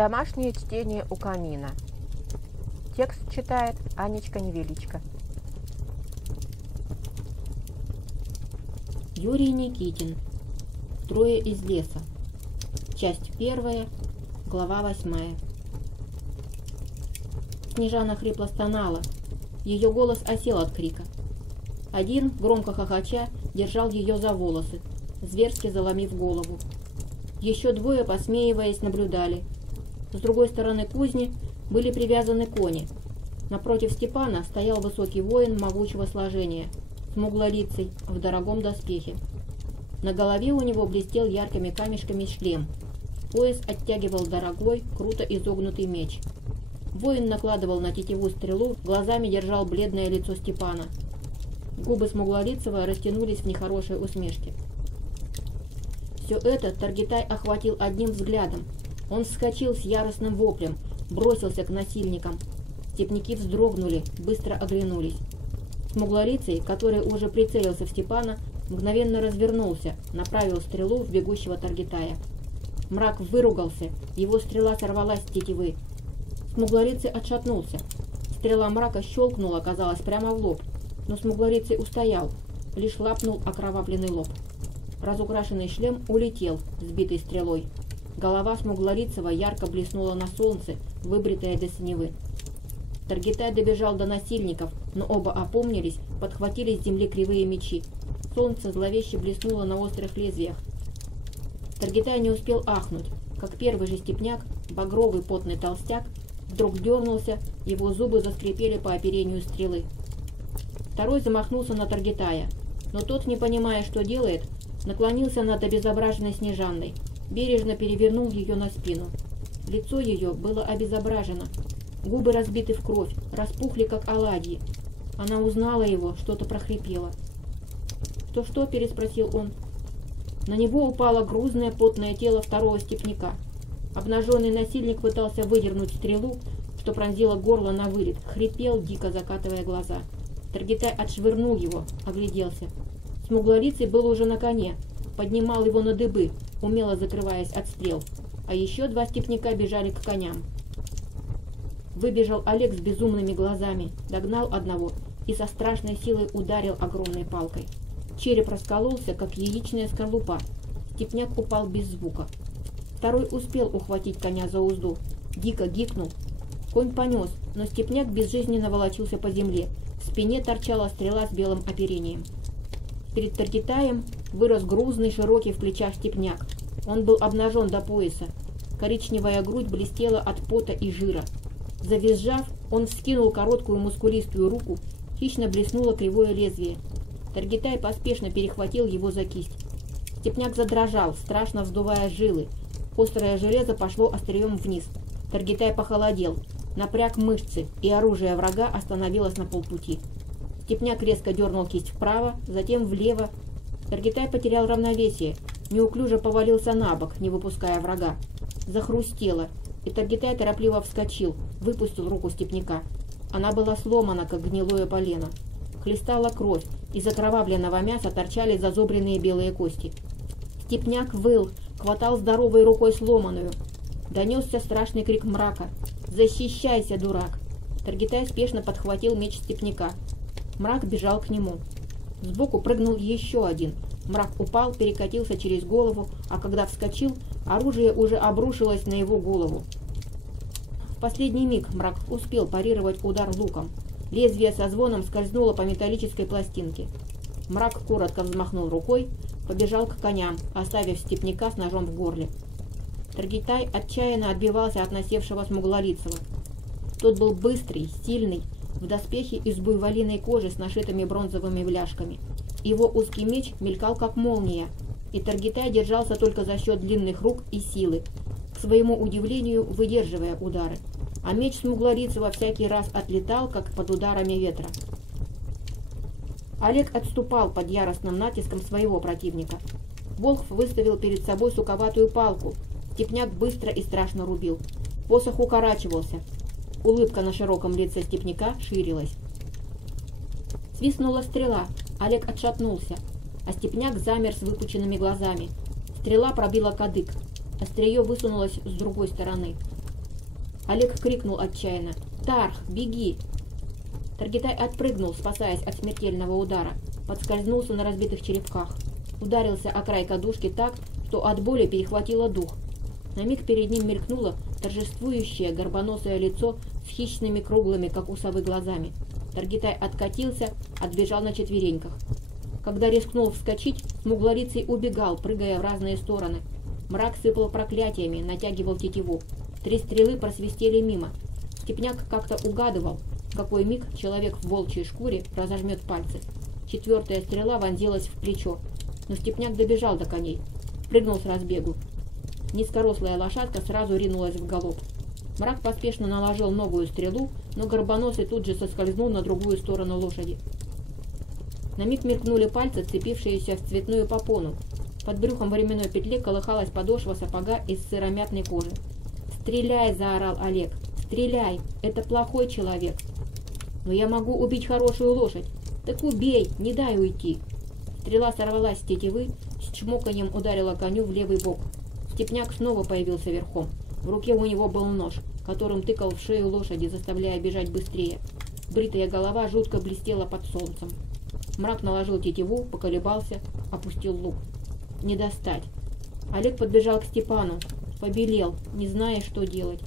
Домашнее чтение у камина. Текст читает Анечка Невеличко. Юрий Никитин. Трое из леса. Часть 1, глава 8. Снежана хрипло стонала. Ее голос осел от крика. Один, громко хохоча, держал ее за волосы, зверски заломив голову. Еще двое, посмеиваясь, наблюдали. С другой стороны кузни были привязаны кони. Напротив Степана стоял высокий воин могучего сложения, смуглолицый, в дорогом доспехе. На голове у него блестел яркими камешками шлем. Пояс оттягивал дорогой, круто изогнутый меч. Воин накладывал на тетиву стрелу, глазами держал бледное лицо Степана. Губы смуглолицего растянулись в нехорошей усмешке. Все это Таргитай охватил одним взглядом. Он вскочил с яростным воплем, бросился к насильникам. Степняки вздрогнули, быстро оглянулись. Смуглолицый, который уже прицелился в Степана, мгновенно развернулся, направил стрелу в бегущего Таргитая. Мрак выругался, его стрела сорвалась с тетивы. Смуглолицый отшатнулся. Стрела мрака щелкнула, казалось, прямо в лоб, но смуглолицый устоял, лишь лапнул окровавленный лоб. Разукрашенный шлем улетел, сбитый стрелой. Голова смуглолицего ярко блеснула на солнце, выбритая до синевы. Таргитай добежал до насильников, но оба опомнились, подхватили с земли кривые мечи. Солнце зловеще блеснуло на острых лезвиях. Таргитай не успел ахнуть, как первый же степняк, багровый потный толстяк, вдруг дернулся, его зубы заскрипели по оперению стрелы. Второй замахнулся на Таргитая, но тот, не понимая, что делает, наклонился над обезображенной Снежанной, бережно перевернул ее на спину. Лицо ее было обезображено, губы разбиты в кровь, распухли, как оладьи. Она узнала его, что-то прохрипела. «Что-что?» — переспросил он. На него упало грузное потное тело второго степняка. Обнаженный насильник пытался выдернуть стрелу, что пронзило горло на вылет, хрипел, дико закатывая глаза. Таргитай отшвырнул его, огляделся. Смуглолицый был уже на коне, поднимал его на дыбы, умело закрываясь от стрел, а еще два степняка бежали к коням. Выбежал Олег с безумными глазами, догнал одного и со страшной силой ударил огромной палкой. Череп раскололся, как яичная скорлупа. Степняк упал без звука. Второй успел ухватить коня за узду, дико гикнул. Конь понес, но степняк безжизненно волочился по земле. В спине торчала стрела с белым оперением. Перед Таргитаем вырос грузный, широкий в плечах степняк. Он был обнажен до пояса. Коричневая грудь блестела от пота и жира. Завизжав, он вскинул короткую мускулистую руку, хищно блеснуло кривое лезвие. Таргитай поспешно перехватил его за кисть. Степняк задрожал, страшно вздувая жилы. Острое железо пошло острием вниз. Таргитай похолодел, напряг мышцы, и оружие врага остановилось на полпути. Степняк резко дернул кисть вправо, затем влево. Таргитай потерял равновесие, неуклюже повалился на бок, не выпуская врага. Захрустело, и Таргитай торопливо вскочил, выпустил руку степняка. Она была сломана, как гнилое полено. Хлестала кровь, из окровавленного мяса торчали зазубренные белые кости. Степняк выл, хватал здоровой рукой сломанную. Донесся страшный крик мрака. «Защищайся, дурак!» Таргитай спешно подхватил меч степняка. Мрак бежал к нему. Сбоку прыгнул еще один. Мрак упал, перекатился через голову, а когда вскочил, оружие уже обрушилось на его голову. В последний миг Мрак успел парировать удар луком. Лезвие со звоном скользнуло по металлической пластинке. Мрак коротко взмахнул рукой, побежал к коням, оставив степняка с ножом в горле. Таргитай отчаянно отбивался от насевшего смуглолицего. Тот был быстрый, сильный, в доспехе из буйволиной кожи с нашитыми бронзовыми бляшками. Его узкий меч мелькал, как молния, и Таргитай держался только за счет длинных рук и силы, к своему удивлению выдерживая удары. А меч смуглолицего всякий раз отлетал, как под ударами ветра. Олег отступал под яростным натиском своего противника. Волхв выставил перед собой суковатую палку. Степняк быстро и страшно рубил. Посох укорачивался. Улыбка на широком лице степняка ширилась. Свистнула стрела. Олег отшатнулся, а степняк замер с выпученными глазами. Стрела пробила кадык. Острие высунулось с другой стороны. Олег крикнул отчаянно: «Тарх, беги!» Таргитай отпрыгнул, спасаясь от смертельного удара, подскользнулся на разбитых черепках, ударился о край кадушки так, что от боли перехватило дух. На миг перед ним мелькнуло торжествующее горбоносое лицо с хищными круглыми, как у совы, глазами. Таргитай откатился, отбежал на четвереньках. Когда рискнул вскочить, смуглолицый убегал, прыгая в разные стороны. Мрак сыпал проклятиями, натягивал тетиву. 3 стрелы просвистели мимо. Степняк как-то угадывал, в какой миг человек в волчьей шкуре разожмет пальцы. 4-я стрела вонзилась в плечо, но Степняк добежал до коней, прыгнул с разбегу. Низкорослая лошадка сразу ринулась в галоп. Мрак поспешно наложил новую стрелу, но горбоносый тут же соскользнул на другую сторону лошади. На миг мелькнули пальцы, вцепившиеся в цветную попону. Под брюхом в ременной петле колыхалась подошва сапога из сыромятной кожи. «Стреляй!» – заорал Олег. «Стреляй! Это плохой человек!» «Но я могу убить хорошую лошадь!» «Так убей! Не дай уйти!» Стрела сорвалась с тетивы, с чмоканьем ударила коню в левый бок. Степняк снова появился верхом. В руке у него был нож, которым тыкал в шею лошади, заставляя бежать быстрее. Бритая голова жутко блестела под солнцем. Мрак наложил тетиву, поколебался, опустил лук. Не достать. Олег подбежал к Степану, побелел, не зная, что делать.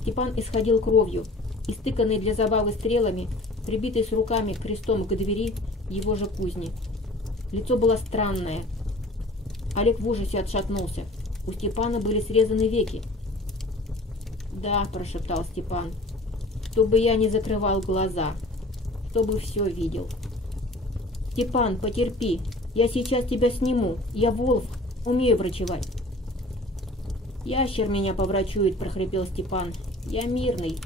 Степан исходил кровью, истыканный для забавы стрелами, прибитый с руками крестом к двери его же кузни. Лицо было странное. Олег в ужасе отшатнулся. У Степана были срезаны веки. «Да», – прошептал Степан, – «чтобы я не закрывал глаза, чтобы все видел». «Степан, потерпи, я сейчас тебя сниму, я волк, умею врачевать». «Ящер меня поврачует», – прохрипел Степан, – «я мирный,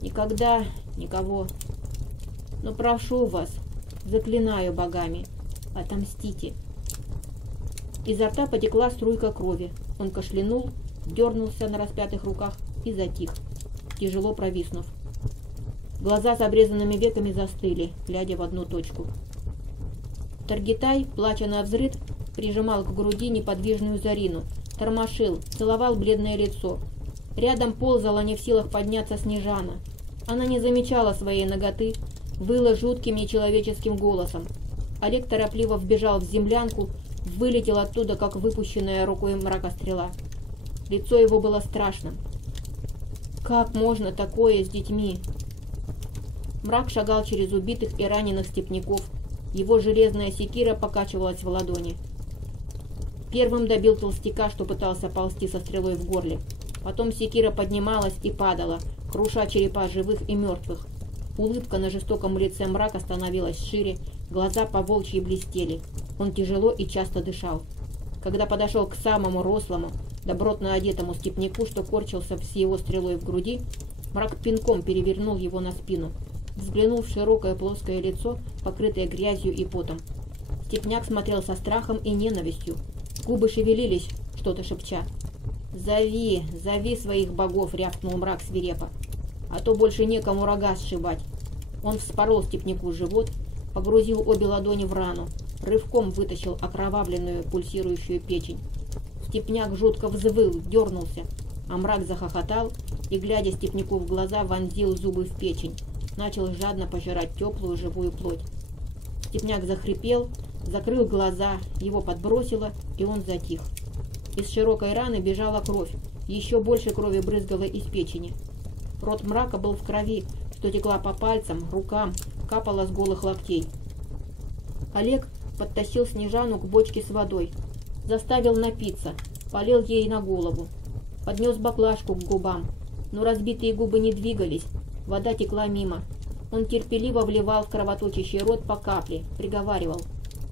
никогда никого, но прошу вас, заклинаю богами, отомстите». Изо рта потекла струйка крови. Он кашлянул, дернулся на распятых руках и затих, тяжело провиснув. Глаза с обрезанными веками застыли, глядя в одну точку. Таргитай, плача навзрыд, прижимал к груди неподвижную Зарину, тормошил, целовал бледное лицо. Рядом ползала, не в силах подняться, Снежана. Она не замечала своей наготы, выла жутким нечеловеческим голосом. Олег торопливо вбежал в землянку, вылетел оттуда, как выпущенная рукой мрака стрела. Лицо его было страшным. Как можно такое с детьми? Мрак шагал через убитых и раненых степняков. Его железная секира покачивалась в ладони. Первым добил толстяка, что пытался ползти со стрелой в горле. Потом секира поднималась и падала, круша черепа живых и мертвых. Улыбка на жестоком лице Мрака становилась шире, глаза по-волчьи блестели. Он тяжело и часто дышал. Когда подошел к самому рослому, добротно одетому степняку, что корчился с его стрелой в груди, Мрак пинком перевернул его на спину. Взглянул в широкое плоское лицо, покрытое грязью и потом. Степняк смотрел со страхом и ненавистью. Губы шевелились, что-то шепча. «Зови, зови своих богов!» — рявкнул Мрак свирепо. «А то больше некому рога сшибать!» Он вспорол степняку живот, погрузил обе ладони в рану, рывком вытащил окровавленную пульсирующую печень. Степняк жутко взвыл, дернулся, а Мрак захохотал и, глядя степняку в глаза, вонзил зубы в печень. Начал жадно пожирать теплую живую плоть. Степняк захрипел, закрыл глаза, его подбросило, и он затих. Из широкой раны бежала кровь, еще больше крови брызгало из печени. Рот Мрака был в крови, что текла по пальцам, рукам, капала с голых локтей. Олег подтащил Снежану к бочке с водой, заставил напиться, полил ей на голову, поднес баклажку к губам, но разбитые губы не двигались, вода текла мимо. Он терпеливо вливал в кровоточащий рот по капле, приговаривал: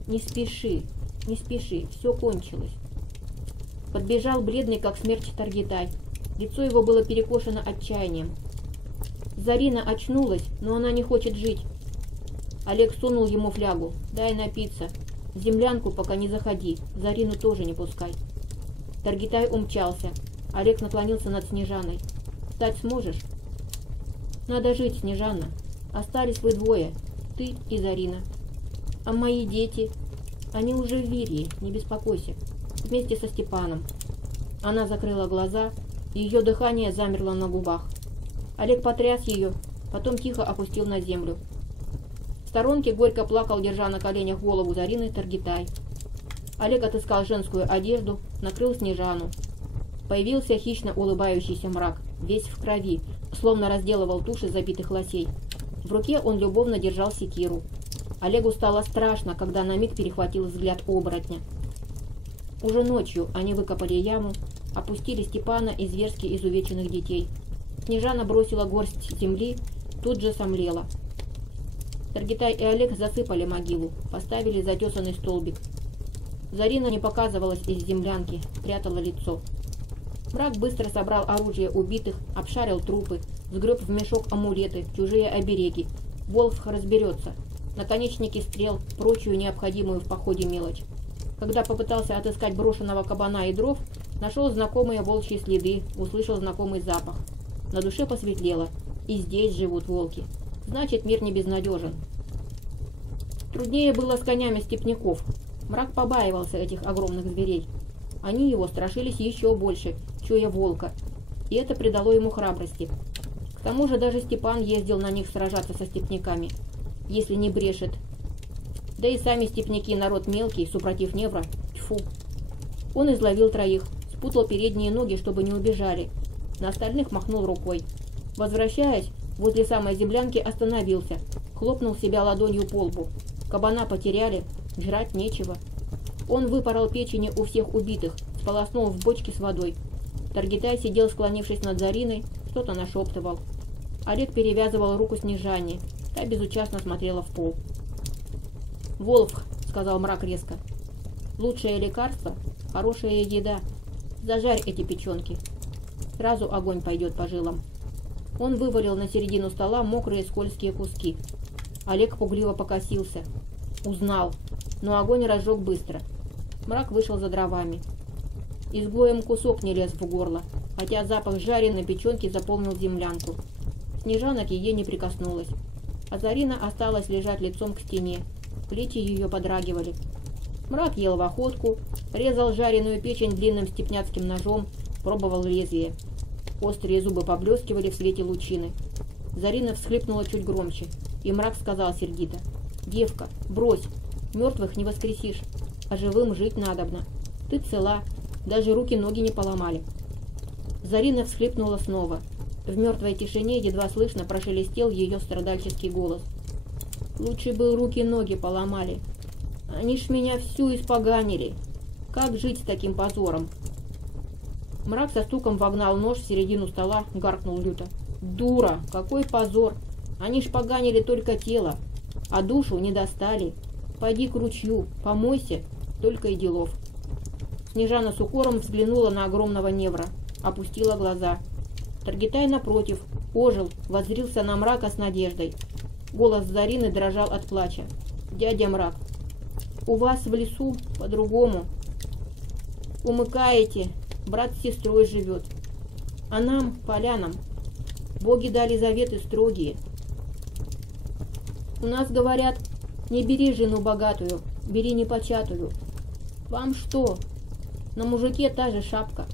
«Не спеши, не спеши, все кончилось». Подбежал бледный, как смерть, Таргитай. Лицо его было перекошено отчаянием. Зарина очнулась, но она не хочет жить. Олег сунул ему флягу. «Дай напиться. В землянку пока не заходи, Зарину тоже не пускай». Таргитай умчался. Олег наклонился над Снежаной. «Встать сможешь?» «Надо жить, Снежана. Остались вы двое, ты и Зарина. А мои дети? Они уже в Вирии, не беспокойся. Вместе со Степаном». Она закрыла глаза, Ее дыхание замерло на губах. Олег потряс ее, потом тихо опустил на землю. В сторонке горько плакал, держа на коленях голову Зарины, Таргитай. Олег отыскал женскую одежду, накрыл Снежану. Появился хищно улыбающийся мрак, весь в крови, словно разделывал туши забитых лосей. В руке он любовно держал секиру. Олегу стало страшно, когда на миг перехватил взгляд оборотня. Уже ночью они выкопали яму, опустили Степана и зверски изувеченных детей. Снежана бросила горсть земли, тут же сомлела. Таргитай и Олег засыпали могилу, поставили затесанный столбик. Зарина не показывалась из землянки, прятала лицо. Мрак быстро собрал оружие убитых, обшарил трупы, сгреб в мешок амулеты, чужие обереги. Волф разберется. Наконечники стрел, прочую необходимую в походе мелочь. Когда попытался отыскать брошенного кабана и дров, нашел знакомые волчьи следы, услышал знакомый запах. На душе посветлело. И здесь живут волки. Значит, мир не безнадежен. Труднее было с конями степняков. Мрак побаивался этих огромных зверей. Они его страшились еще больше, чуя волка. И это придало ему храбрости. К тому же даже Степан ездил на них сражаться со степняками. Если не брешет. Да и сами степняки народ мелкий, супротив Невра. Тьфу. Он изловил троих, спутал передние ноги, чтобы не убежали. На остальных махнул рукой. Возвращаясь, возле самой землянки остановился. Хлопнул себя ладонью по лбу. Кабана потеряли, жрать нечего. Он выпорол печени у всех убитых, сполоснул в бочке с водой. Таргитай сидел, склонившись над Зариной, что-то нашептывал. Олег перевязывал руку Снежане. Та безучастно смотрела в пол. «Волф», — сказал мрак резко, — «лучшее лекарство — хорошая еда. Зажарь эти печенки. Сразу огонь пойдет по жилам». Он вывалил на середину стола мокрые скользкие куски. Олег пугливо покосился. Узнал, но огонь разжег быстро. Мрак вышел за дровами. Изгоем кусок не лез в горло, хотя запах жареной печенки заполнил землянку. Снежана к ей не прикоснулась, а Зарина осталась лежать лицом к стене. Плечи ее подрагивали. Мрак ел в охотку, резал жареную печень длинным степняцким ножом, пробовал лезвие. Острые зубы поблескивали в свете лучины. Зарина всхлипнула чуть громче, и мрак сказал сердито: «Девка, брось, мертвых не воскресишь, а живым жить надобно. Ты цела, даже руки-ноги не поломали». Зарина всхлипнула снова. В мертвой тишине едва слышно прошелестел ее страдальческий голос. «Лучше бы руки-ноги поломали. Они ж меня всю испоганили. Как жить с таким позором?» Мрак со стуком вогнал нож в середину стола, гаркнул люто: «Дура! Какой позор! Они шпаганили только тело, а душу не достали. Пойди к ручью, помойся, только и делов». Снежана с укором взглянула на огромного Невра, опустила глаза. Таргитай, напротив, ожил, воззрился на мрака с надеждой. Голос Зарины дрожал от плача. «Дядя Мрак, у вас в лесу по-другому. Умыкаете, брат с сестрой живет. А нам, полянам, боги дали заветы строгие. У нас говорят, не бери жену богатую, бери непочатую. Вам что? На мужике та же шапка».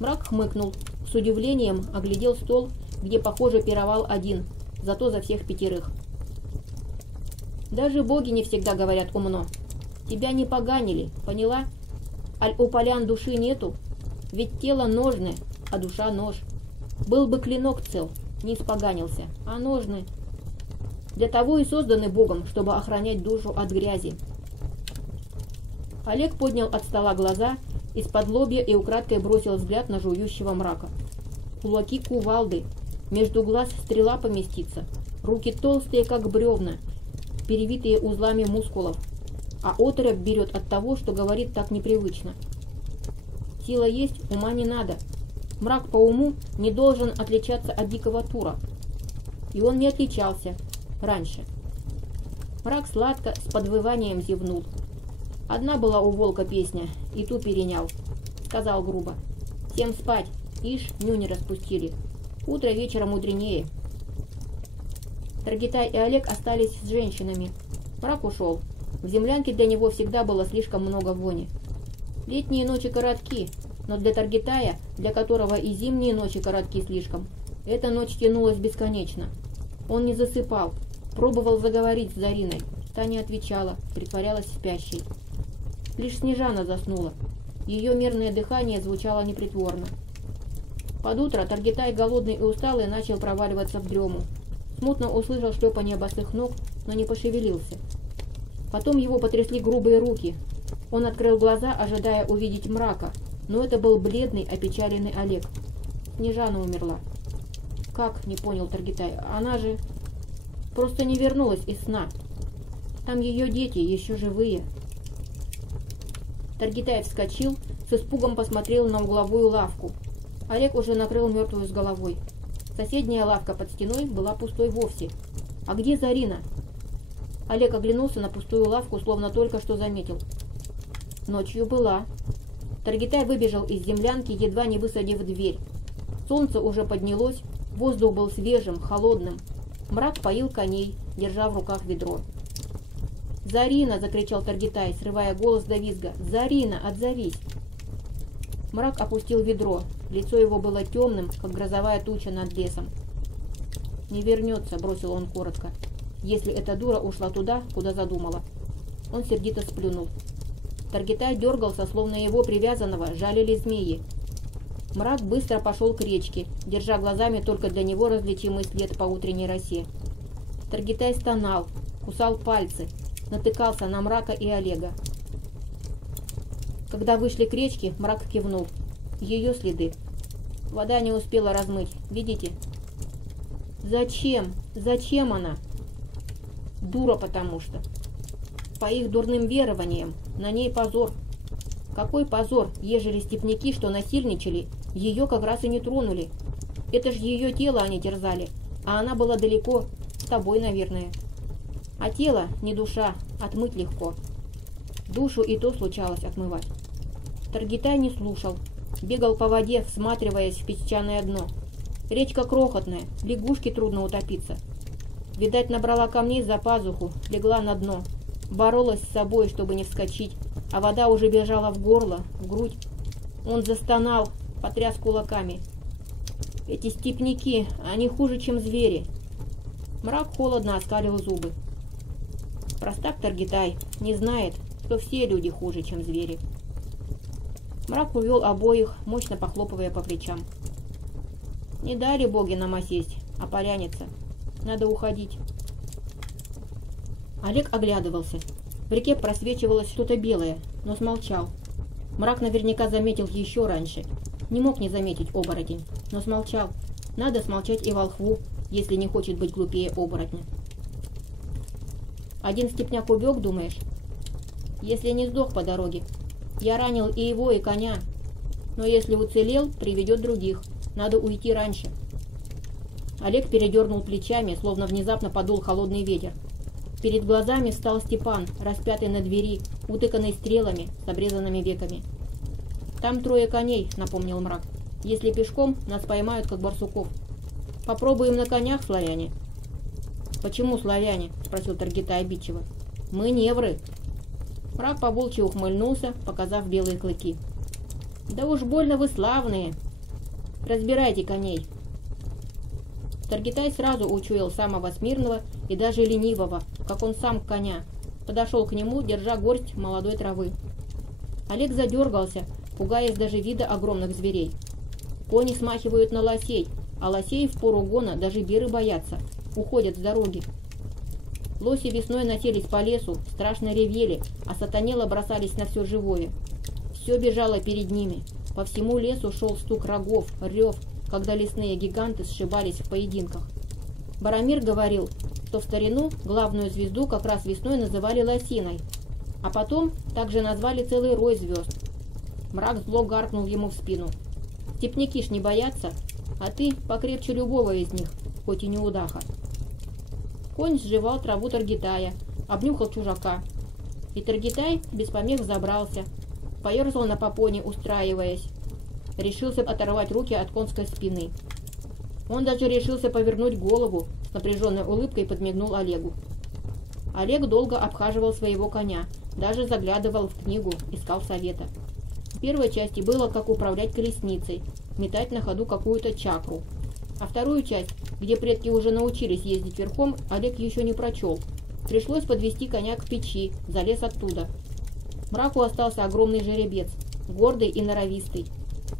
Мрак хмыкнул, с удивлением оглядел стол, где, похоже, пировал один, зато за всех пятерых. «Даже боги не всегда говорят умно. Тебя не поганили, поняла? Аль у полян души нету? Ведь тело ножны, а душа нож. Был бы клинок цел, не испоганился, а ножны. Для того и созданы Богом, чтобы охранять душу от грязи». Олег поднял от стола глаза, из-под лобья и украдкой бросил взгляд на жующего мрака. Кулаки кувалды, между глаз стрела поместится, руки толстые, как бревна, перевитые узлами мускулов, а оторопь берет от того, что говорит так непривычно. Сила есть, ума не надо. Мрак по уму не должен отличаться от дикого тура. И он не отличался раньше. Мрак сладко с подвыванием зевнул. Одна была у волка песня, и ту перенял. Сказал грубо: «Всем спать, ишь, нюни распустили. Утро вечера мудренее». Таргитай и Олег остались с женщинами. Мрак ушел. В землянке для него всегда было слишком много вони. Летние ночи коротки, Но для Таргитая, для которого и зимние ночи коротки слишком, эта ночь тянулась бесконечно. Он не засыпал, пробовал заговорить с Зариной. Та не отвечала, притворялась спящей. Лишь Снежана заснула. Ее мерное дыхание звучало непритворно. Под утро Таргитай, голодный и усталый, начал проваливаться в дрему. Смутно услышал шлепанье босых ног, но не пошевелился. Потом его потрясли грубые руки. Он открыл глаза, ожидая увидеть мрака, но это был бледный, опечаленный Олег. Снежана умерла. Как? Не понял Таргитай. Она же просто не вернулась из сна. Там ее дети, еще живые. Таргитай вскочил, с испугом посмотрел на угловую лавку. Олег уже накрыл мертвую с головой. Соседняя лавка под стеной была пустой вовсе. А где Зарина? Олег оглянулся на пустую лавку, словно только что заметил. Ночью была. Таргитай выбежал из землянки, едва не высадив дверь. Солнце уже поднялось, воздух был свежим, холодным. Мрак поил коней, держа в руках ведро. «Зарина!» — закричал Таргитай, срывая голос до визга. «Зарина, отзовись!» Мрак опустил ведро. Лицо его было темным, как грозовая туча над лесом. «Не вернется», — бросил он коротко, «если эта дура ушла туда, куда задумала». Он сердито сплюнул. Таргитай дергался, словно его привязанного жалили змеи. Мрак быстро пошел к речке, держа глазами только для него различимый след по утренней росе. Таргитай стонал, кусал пальцы, натыкался на Мрака и Олега. Когда вышли к речке, Мрак кивнул. Ее следы. Вода не успела размыть. Видите? Зачем? Зачем она? Дура, потому что. По их дурным верованиям, на ней позор. Какой позор, ежели степняки, что насильничали, ее как раз и не тронули. Это ж ее тело они терзали, а она была далеко, с тобой, наверное. А тело не душа, отмыть легко. Душу и то случалось отмывать. Таргитай не слушал, бегал по воде, всматриваясь в песчаное дно. Речка крохотная, лягушке трудно утопиться. Видать, набрала камней за пазуху, легла на дно. Боролась с собой, чтобы не вскочить, а вода уже бежала в горло, в грудь. Он застонал, потряс кулаками. Эти степняки, они хуже, чем звери. Мрак холодно оскалил зубы. Простак Таргитай не знает, что все люди хуже, чем звери. Мрак увел обоих, мощно похлопывая по плечам. Не дали боги нам осесть, а поляниться. Надо уходить. Олег оглядывался. В реке просвечивалось что-то белое, но смолчал. Мрак наверняка заметил еще раньше. Не мог не заметить оборотень, но смолчал. Надо смолчать и волхву, если не хочет быть глупее оборотня. Один степняк убег, думаешь? Если не сдох по дороге. Я ранил и его, и коня. Но если уцелел, приведет других. Надо уйти раньше. Олег передернул плечами, словно внезапно подул холодный ветер. Перед глазами встал Степан, распятый на двери, утыканный стрелами, с обрезанными веками. «Там 3 коней», — напомнил Мрак. «Если пешком, нас поймают, как барсуков. Попробуем на конях, славяне». «Почему славяне?» — спросил Таргитай обидчиво. «Мы невры». Мрак по-волчьи ухмыльнулся, показав белые клыки. «Да уж больно вы славные. Разбирайте коней». Таргитай сразу учуял самого смирного и даже ленивого, как он сам коня. Подошел к нему, держа горсть молодой травы. Олег задергался, пугаясь даже вида огромных зверей. Кони смахивают на лосей, а лосей в пору гона даже беры боятся, уходят с дороги. Лоси весной носились по лесу, страшно ревели, а сатанело бросались на все живое. Все бежало перед ними. По всему лесу шел стук рогов, рев, когда лесные гиганты сшибались в поединках. Барамир говорил, что в старину главную звезду как раз весной называли Лосиной, а потом также назвали целый рой звезд. Мрак зло гаркнул ему в спину. «Степняки ж не боятся, а ты покрепче любого из них, хоть и неудаха». Конь сживал траву Таргитая, обнюхал чужака. И Таргитай без помех взобрался, поерзал на попоне, устраиваясь. Решился оторвать руки от конской спины. Он даже решился повернуть голову, с напряженной улыбкой подмигнул Олегу. Олег долго обхаживал своего коня, даже заглядывал в книгу, искал совета. первой части было, как управлять колесницей, метать на ходу какую-то чакру. А вторую часть, где предки уже научились ездить верхом, Олег еще не прочел. Пришлось подвести коня к печи, залез оттуда. Мраку остался огромный жеребец, гордый и норовистый.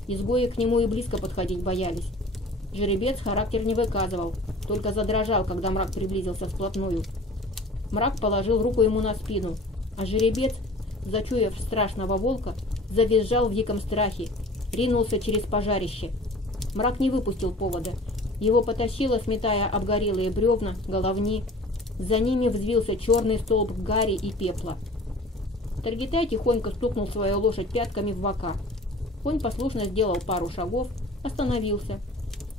Изгои к нему и близко подходить боялись. Жеребец характер не выказывал, только задрожал, когда мрак приблизился вплотную. Мрак положил руку ему на спину, а жеребец, зачуяв страшного волка, завизжал в диком страхе, ринулся через пожарище. Мрак не выпустил повода. Его потащило, сметая обгорелые бревна, головни. За ними взвился черный столб гари и пепла. Таргитай тихонько стукнул свою лошадь пятками в бока. Конь послушно сделал пару шагов, остановился.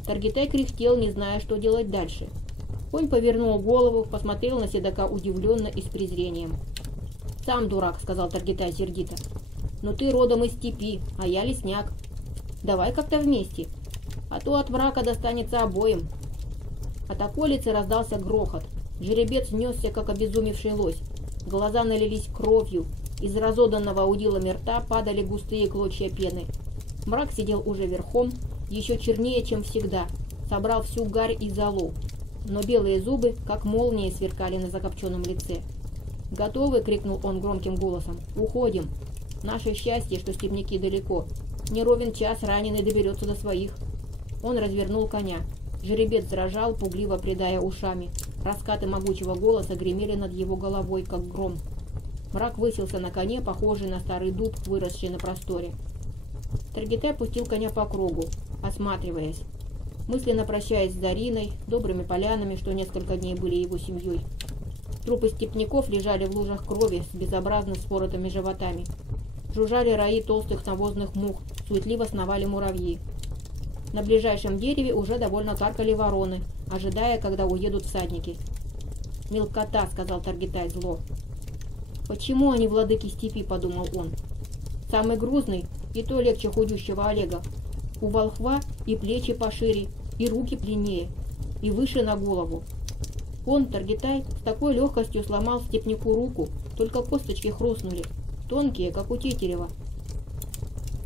Таргитай кряхтел, не зная, что делать дальше. Конь повернул голову, посмотрел на седока удивленно и с презрением. «Сам дурак», — сказал Таргитай сердито. «Но ты родом из степи, а я лесняк. Давай как-то вместе, а то от мрака достанется обоим». От околицы раздался грохот. Жеребец несся, как обезумевший лось. Глаза налились кровью. Из разоданного удилами рта падали густые клочья пены. Мрак сидел уже верхом, еще чернее, чем всегда, собрал всю гарь и золу. Но белые зубы, как молнии, сверкали на закопченном лице. «Готовы?» — крикнул он громким голосом. «Уходим! Наше счастье, что степняки далеко. Не ровен час раненый доберется до своих». Он развернул коня. Жеребец дрожал, пугливо придая ушами. Раскаты могучего голоса гремели над его головой, как гром. Мрак высился на коне, похожий на старый дуб, выросший на просторе. Таргитай пустил коня по кругу, осматриваясь, мысленно прощаясь с Дариной, добрыми полянами, что несколько дней были его семьей. Трупы степняков лежали в лужах крови с безобразно споротыми животами. Жужжали раи толстых навозных мух, суетливо сновали муравьи. На ближайшем дереве уже довольно каркали вороны, ожидая, когда уедут всадники. «Мелкота», — сказал Таргитай зло. «Почему они владыки степи?» — подумал он. «Самый грузный, и то легче худющего Олега. У волхва и плечи пошире, и руки длиннее, и выше на голову. Он, Таргитай, с такой легкостью сломал степняку руку, только косточки хрустнули, тонкие, как у тетерева».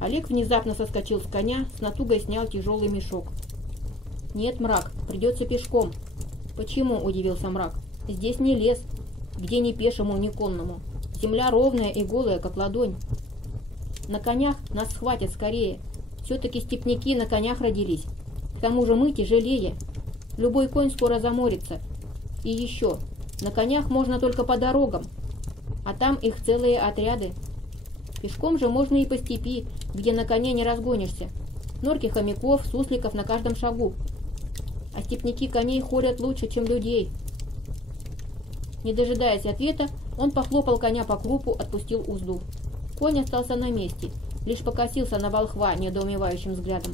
Олег внезапно соскочил с коня, с натугой снял тяжелый мешок. «Нет, Мрак, придется пешком». «Почему?» — удивился Мрак. «Здесь не лес, где ни пешему, ни конному. Земля ровная и голая, как ладонь. На конях нас схватят скорее. Все-таки степняки на конях родились. К тому же мы тяжелее. Любой конь скоро заморится. И еще, на конях можно только по дорогам, а там их целые отряды. Пешком же можно и по степи, где на коне не разгонишься. Норки хомяков, сусликов на каждом шагу. А степняки коней хорят лучше, чем людей». Не дожидаясь ответа, он похлопал коня по крупу, отпустил узду. Конь остался на месте, лишь покосился на волхва недоумевающим взглядом.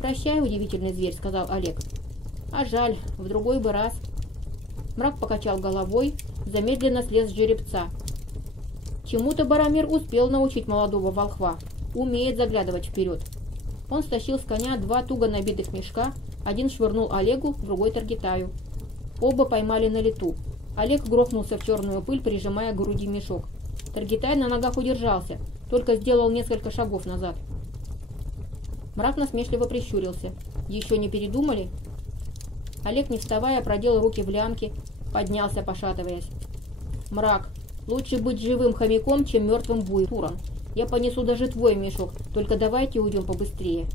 «Прощай, удивительный зверь», — сказал Олег. «А жаль, в другой бы раз». Мрак покачал головой, замедленно слез с жеребца. Чему-то Барамир успел научить молодого волхва, умеет заглядывать вперед. Он стащил с коня 2 туго набитых мешка, один швырнул Олегу, другой Таргитаю. Оба поймали на лету. Олег грохнулся в черную пыль, прижимая к груди мешок. Таргитай на ногах удержался, только сделал несколько шагов назад. Мрак насмешливо прищурился. «Еще не передумали?» Олег, не вставая, продел руки в лямки, поднялся, пошатываясь. «Мрак, лучше быть живым хомяком, чем мертвым буйволом. Я понесу даже твой мешок, только давайте уйдем побыстрее».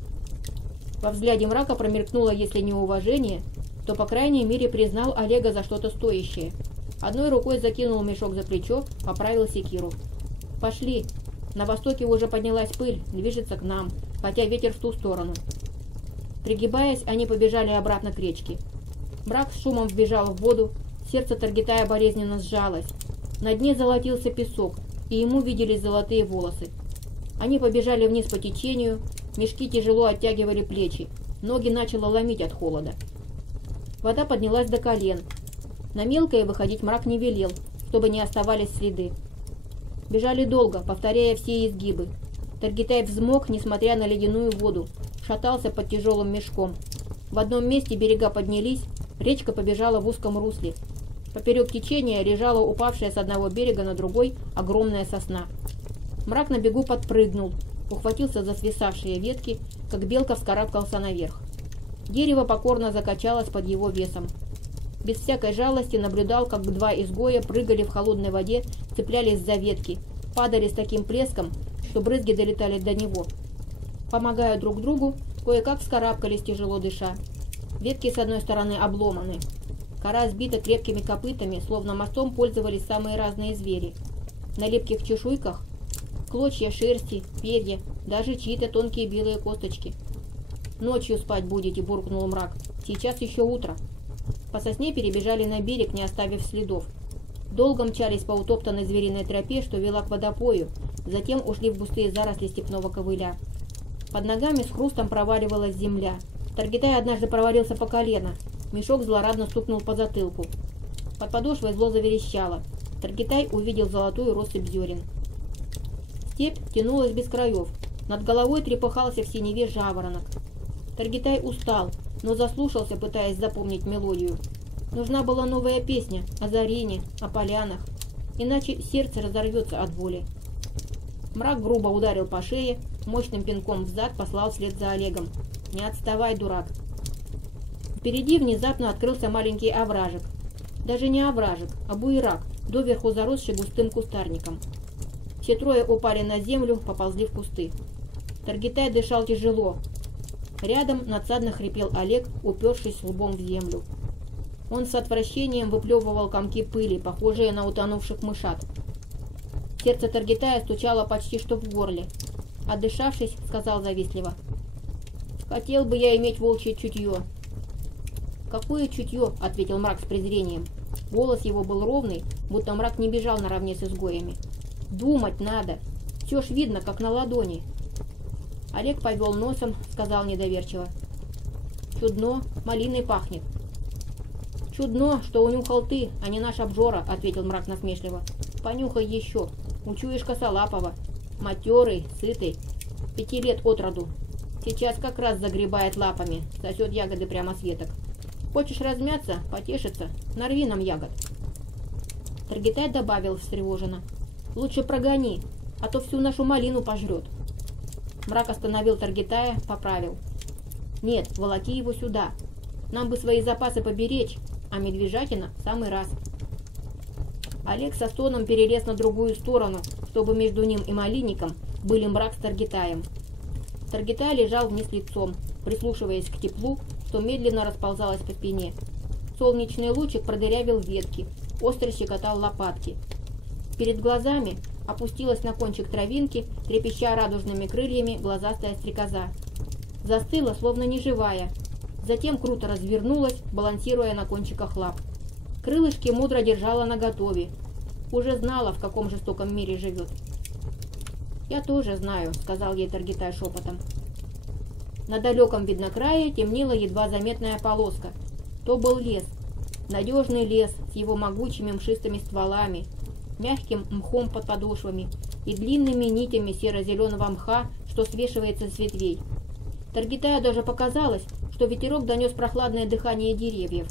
Во взгляде Мрака промелькнуло, если не уважение, то, по крайней мере, признал Олега за что-то стоящее. Одной рукой закинул мешок за плечо, поправил секиру. «Пошли. На востоке уже поднялась пыль, движется к нам, хотя ветер в ту сторону». Пригибаясь, они побежали обратно к речке. Мрак с шумом вбежал в воду, сердце Таргитая болезненно сжалось. На дне золотился песок, и ему виделись золотые волосы. Они побежали вниз по течению, мешки тяжело оттягивали плечи, ноги начало ломить от холода. Вода поднялась до колен. На мелкое выходить Мрак не велел, чтобы не оставались следы. Бежали долго, повторяя все изгибы. Таргитай взмок, несмотря на ледяную воду, шатался под тяжелым мешком. В одном месте берега поднялись, речка побежала в узком русле. Поперек течения лежала упавшая с одного берега на другой огромная сосна. Мрак на бегу подпрыгнул, ухватился за свисавшие ветки, как белка вскарабкался наверх. Дерево покорно закачалось под его весом. Без всякой жалости наблюдал, как два изгоя прыгали в холодной воде, цеплялись за ветки, падали с таким плеском, что брызги долетали до него. Помогая друг другу, кое-как вскарабкались, тяжело дыша. Ветки с одной стороны обломаны. Кора сбита крепкими копытами, словно мостом пользовались самые разные звери. На липких чешуйках клочья шерсти, перья, даже чьи-то тонкие белые косточки. «Ночью спать будете», — буркнул Мрак. «Сейчас еще утро». По сосне перебежали на берег, не оставив следов. Долго мчались по утоптанной звериной тропе, что вела к водопою, затем ушли в густые заросли степного ковыля. Под ногами с хрустом проваливалась земля. Таргитай однажды провалился по колено. Мешок злорадно стукнул по затылку. Под подошвой зло заверещало. Таргитай увидел золотую россыпь зерен. Степь тянулась без краев. Над головой трепыхался в синеве жаворонок. Таргитай устал, но заслушался, пытаясь запомнить мелодию. Нужна была новая песня о зарине, о полянах, иначе сердце разорвется от боли. Мрак грубо ударил по шее, мощным пинком взад послал вслед за Олегом. «Не отставай, дурак!» Впереди внезапно открылся маленький овражек. Даже не овражек, а буерак, доверху заросший густым кустарником. Все трое упали на землю, поползли в кусты. Таргитай дышал тяжело. Рядом надсадно хрипел Олег, упершись лбом в землю. Он с отвращением выплевывал комки пыли, похожие на утонувших мышат. Сердце Таргитая стучало почти что в горле. Отдышавшись, сказал завистливо: «Хотел бы я иметь волчье чутье». «Какое чутье?» — ответил Мрак с презрением. Голос его был ровный, будто Мрак не бежал наравне с изгоями. «Думать надо. Все ж видно, как на ладони». Олег повел носом, сказал недоверчиво: «Чудно, малиной пахнет». «Чудно, что унюхал ты, а не наш обжора», — ответил Мрак насмешливо. «Понюхай еще. Учуешь косолапого. Матерый, сытый, 5 лет от роду. Сейчас как раз загребает лапами, сосет ягоды прямо с веток. Хочешь размяться, потешиться? Нарви нам ягод». Таргитай добавил встревоженно: «Лучше прогони, а то всю нашу малину пожрет». Мрак остановил Таргитая, поправил: «Нет, волоки его сюда. Нам бы свои запасы поберечь, а медвежатина в самый раз». Олег со стоном перелез на другую сторону, чтобы между ним и малинником были Мрак с Таргитаем. Таргитай лежал вниз лицом, прислушиваясь к теплу, что медленно расползалось по спине. Солнечный лучик продырявил ветки, остро щекотал лопатки. Перед глазами опустилась на кончик травинки, трепеща радужными крыльями, глазастая стрекоза. Застыла, словно неживая. Затем круто развернулась, балансируя на кончиках лап. Крылышки мудро держала наготове. Уже знала, в каком жестоком мире живет. «Я тоже знаю», — сказал ей Таргитай шепотом. На далеком виднокрае темнела едва заметная полоска. То был лес. Надежный лес с его могучими мшистыми стволами, мягким мхом под подошвами и длинными нитями серо-зеленого мха, что свешивается с ветвей. Таргитаю даже показалось, что ветерок донес прохладное дыхание деревьев.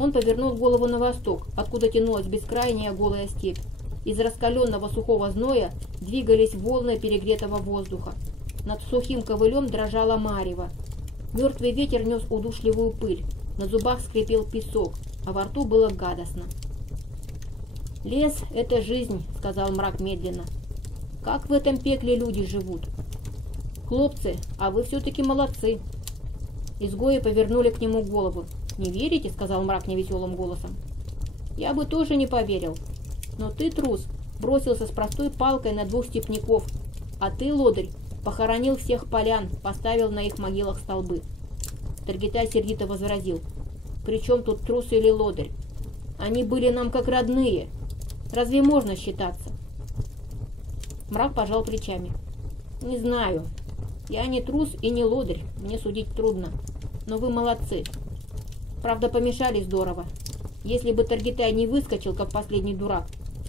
Он повернул голову на восток, откуда тянулась бескрайняя голая степь. Из раскаленного сухого зноя двигались волны перегретого воздуха. Над сухим ковылем дрожала марево. Мертвый ветер нес удушливую пыль, на зубах скрипел песок, а во рту было гадостно. «Лес — это жизнь», — сказал Мрак медленно. «Как в этом пекле люди живут?» «Хлопцы, а вы все-таки молодцы». Изгои повернули к нему голову. «Не верите?» — сказал Мрак невеселым голосом. «Я бы тоже не поверил. Но ты, трус, бросился с простой палкой на 2 степняков, а ты, лодырь, похоронил всех полян, поставил на их могилах столбы». Таргитай сердито возразил: «При чем тут трус или лодырь? Они были нам как родные. Разве можно считаться?» Мрак пожал плечами. «Не знаю. Я не трус и не лодырь, мне судить трудно. Но вы молодцы. Правда, помешали здорово. Если бы Таргитай не выскочил, как последний дурак,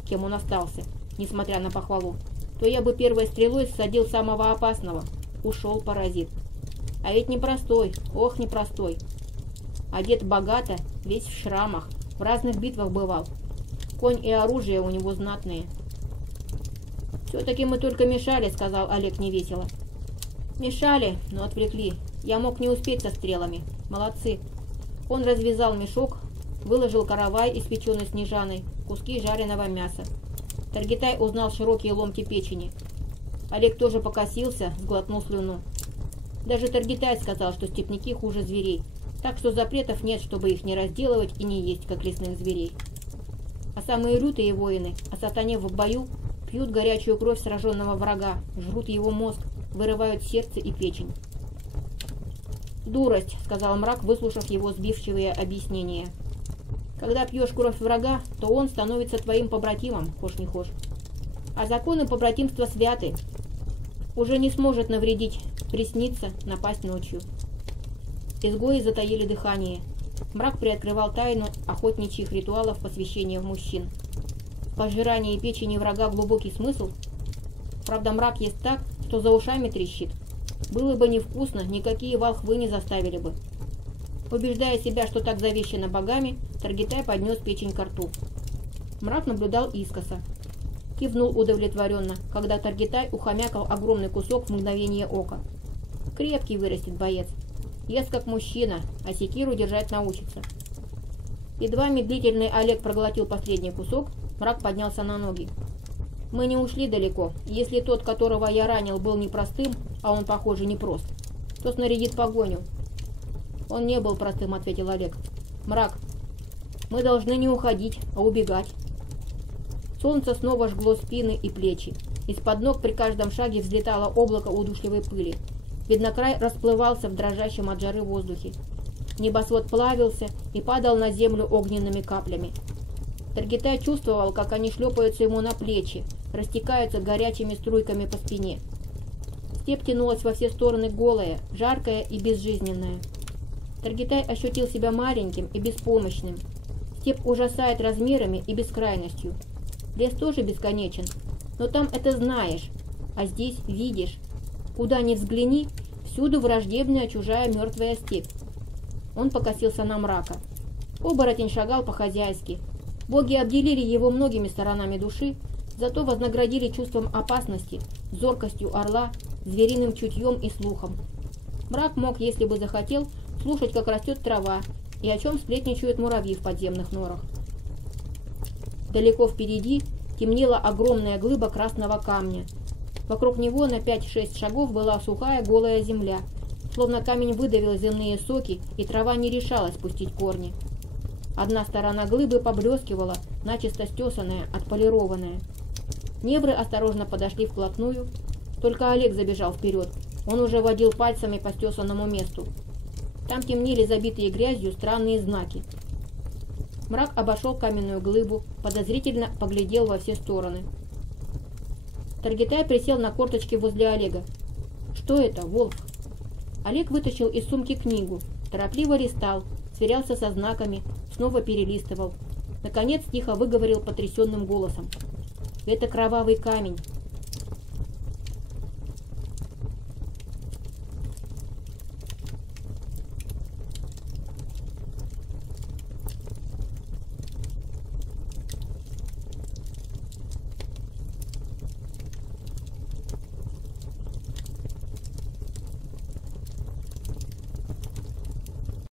кем он остался, несмотря на похвалу, то я бы первой стрелой ссадил самого опасного. Ушел паразит. А ведь непростой, ох, непростой. Одет богато, весь в шрамах, в разных битвах бывал. Конь и оружие у него знатные». «Все-таки мы только мешали», — сказал Олег невесело. «Мешали, но отвлекли. Я мог не успеть со стрелами. Молодцы». Он развязал мешок, выложил каравай, испеченный Снежаной, куски жареного мяса. Таргитай узнал широкие ломти печени. Олег тоже покосился, сглотнул слюну. Даже Таргитай сказал, что степняки хуже зверей, так что запретов нет, чтобы их не разделывать и не есть, как лесных зверей. А самые лютые воины, осатанев в бою, пьют горячую кровь сраженного врага, жрут его мозг, вырывают сердце и печень. «Дурость», — сказал Мрак, выслушав его сбивчивые объяснения. «Когда пьешь кровь врага, то он становится твоим побратимом, хошь не хошь. А законы побратимства святы. Уже не сможет навредить, присниться, напасть ночью». Изгои затаили дыхание. Мрак приоткрывал тайну охотничьих ритуалов посвящения в мужчин. В пожирании печени врага глубокий смысл. Правда, Мрак ест так, что за ушами трещит. Было бы невкусно, никакие волхвы не заставили бы. Убеждая себя, что так завещано богами, Таргитай поднес печень ко рту. Мрак наблюдал искоса. Кивнул удовлетворенно, когда Таргитай ухомякал огромный кусок в мгновение ока. Крепкий вырастет боец. Ест как мужчина, а секиру держать научится. Едва медлительный Олег проглотил последний кусок, Мрак поднялся на ноги. «Мы не ушли далеко. Если тот, которого я ранил, был непростым, а он, похоже, непрост, то снарядит погоню». «Он не был простым», — ответил Олег. «Мрак, мы должны не уходить, а убегать». Солнце снова жгло спины и плечи. Из-под ног при каждом шаге взлетало облако удушливой пыли. Виднокрай расплывался в дрожащем от жары воздухе. Небосвод плавился и падал на землю огненными каплями. Таргитай чувствовал, как они шлепаются ему на плечи, растекаются горячими струйками по спине. Степь тянулась во все стороны голая, жаркая и безжизненная. Таргитай ощутил себя маленьким и беспомощным. Степь ужасает размерами и бескрайностью. Лес тоже бесконечен, но там это знаешь, а здесь видишь. Куда ни взгляни, всюду враждебная чужая мертвая степь. Он покосился на Мрака. Оборотень шагал по-хозяйски. Боги обделили его многими сторонами души, зато вознаградили чувством опасности, зоркостью орла, звериным чутьем и слухом. Мрак мог, если бы захотел, слушать, как растет трава и о чем сплетничают муравьи в подземных норах. Далеко впереди темнела огромная глыба красного камня. Вокруг него на 5-6 шагов была сухая голая земля, словно камень выдавил земные соки, и трава не решалась пустить корни. Одна сторона глыбы поблескивала, начисто стесанная, отполированная. Невры осторожно подошли вплотную, только Олег забежал вперед. Он уже водил пальцами по стесанному месту. Там темнели забитые грязью странные знаки. Мрак обошел каменную глыбу, подозрительно поглядел во все стороны. Таргитай присел на корточки возле Олега. «Что это, Волк?» Олег вытащил из сумки книгу, торопливо листал, сверялся со знаками, снова перелистывал. Наконец тихо выговорил потрясенным голосом. «Это кровавый камень.